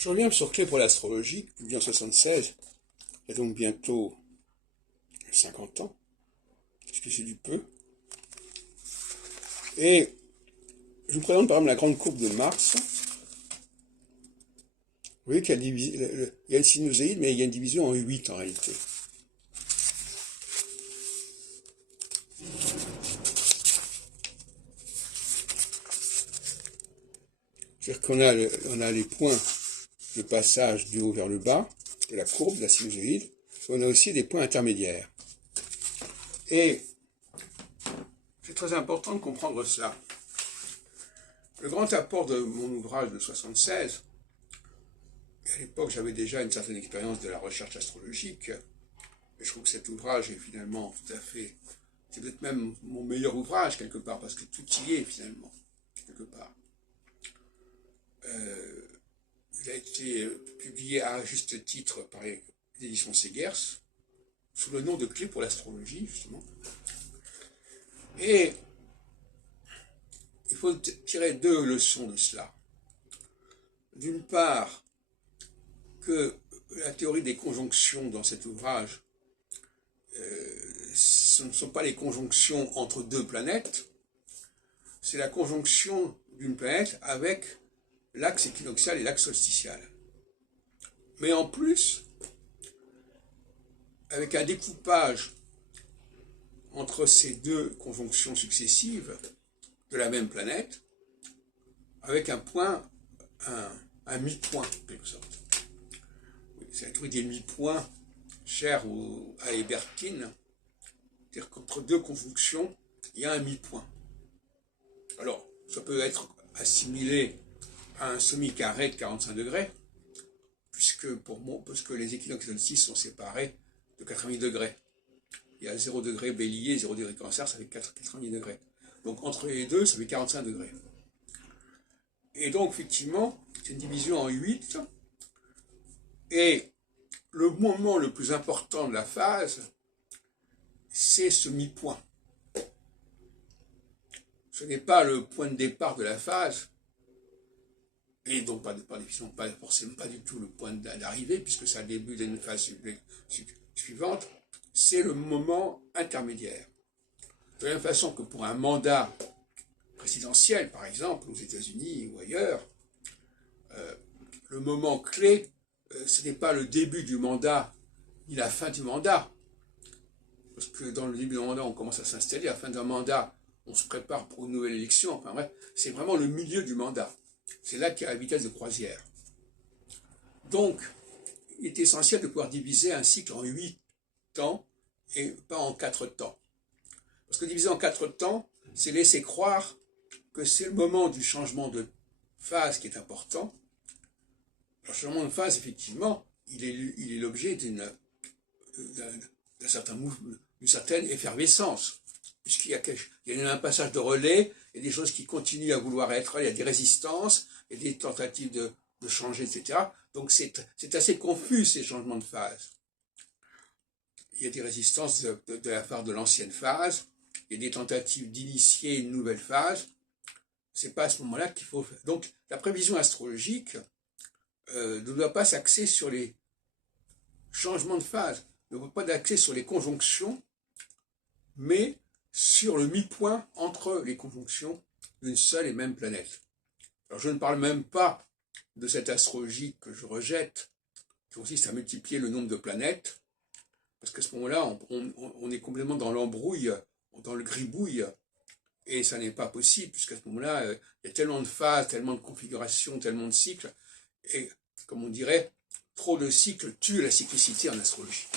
Je reviens sur Clé pour l'astrologie, publié en 76, il y a donc bientôt 50 ans, parce que c'est du peu. Et je vous présente par exemple la grande courbe de Mars. Vous voyez qu'il y a une sinusoïde, mais il y a une division en 8 en réalité. C'est-à-dire qu'on a les points de passage du haut vers le bas, de la courbe, de la sinusoïde, et on a aussi des points intermédiaires. Et c'est très important de comprendre cela. Le grand apport de mon ouvrage de 76, à l'époque j'avais déjà une certaine expérience de la recherche astrologique, et je trouve que cet ouvrage est finalement tout à fait, c'est peut-être même mon meilleur ouvrage quelque part, parce que tout y est finalement, quelque part. Il a été publié à juste titre par les éditions Segers, sous le nom de Clé pour l'astrologie, justement. Et il faut tirer deux leçons de cela. D'une part, que la théorie des conjonctions dans cet ouvrage, ce ne sont pas les conjonctions entre deux planètes, c'est la conjonction d'une planète avec l'axe équinoxial et l'axe solsticial. Mais en plus, avec un découpage entre ces deux conjonctions successives de la même planète, avec un point, un mi-point, en quelque sorte. C'est la théorie des mi-points, chère à Eberkin, c'est-à-dire qu'entre deux conjonctions, il y a un mi-point. Alors, ça peut être assimilé à un semi-carré de 45 degrés, puisque les équinoxes et solstices sont séparés de 90 degrés. Il y a 0 degré bélier, 0 degré cancer, ça fait 90 degrés. Donc entre les deux, ça fait 45 degrés. Et donc, effectivement, c'est une division en 8. Et le moment le plus important de la phase, c'est ce mi-point. Ce n'est pas le point de départ de la phase, et donc pas forcément pas du tout le point d'arrivée, puisque c'est le début d'une phase suivante, c'est le moment intermédiaire. De la même façon que pour un mandat présidentiel, par exemple, aux États-Unis ou ailleurs, le moment clé, ce n'est pas le début du mandat, ni la fin du mandat. Parce que dans le début du mandat, on commence à s'installer, à la fin d'un mandat, on se prépare pour une nouvelle élection, enfin bref, c'est vraiment le milieu du mandat. C'est là qu'il y a la vitesse de croisière. Donc, il est essentiel de pouvoir diviser un cycle en 8 temps et pas en 4 temps. Parce que diviser en 4 temps, c'est laisser croire que c'est le moment du changement de phase qui est important. Le changement de phase, effectivement, il est l'objet d'une certaine effervescence, puisqu'il y a un passage de relais, il y a des choses qui continuent à vouloir être, il y a des résistances, il y a des tentatives de changer, etc. Donc c'est assez confus ces changements de phase. Il y a des résistances de la part de l'ancienne phase, il y a des tentatives d'initier une nouvelle phase. C'est pas à ce moment-là qu'il faut faire. Donc la prévision astrologique ne doit pas s'axer sur les changements de phase, ne doit pas s'axer sur les conjonctions, mais sur le mi-point entre les conjonctions d'une seule et même planète. Alors je ne parle même pas de cette astrologie que je rejette, qui consiste à multiplier le nombre de planètes, parce qu'à ce moment-là, on est complètement dans l'embrouille, dans le gribouille, et ça n'est pas possible, puisqu'à ce moment-là, il y a tellement de phases, tellement de configurations, tellement de cycles, et comme on dirait, trop de cycles tuent la cyclicité en astrologie.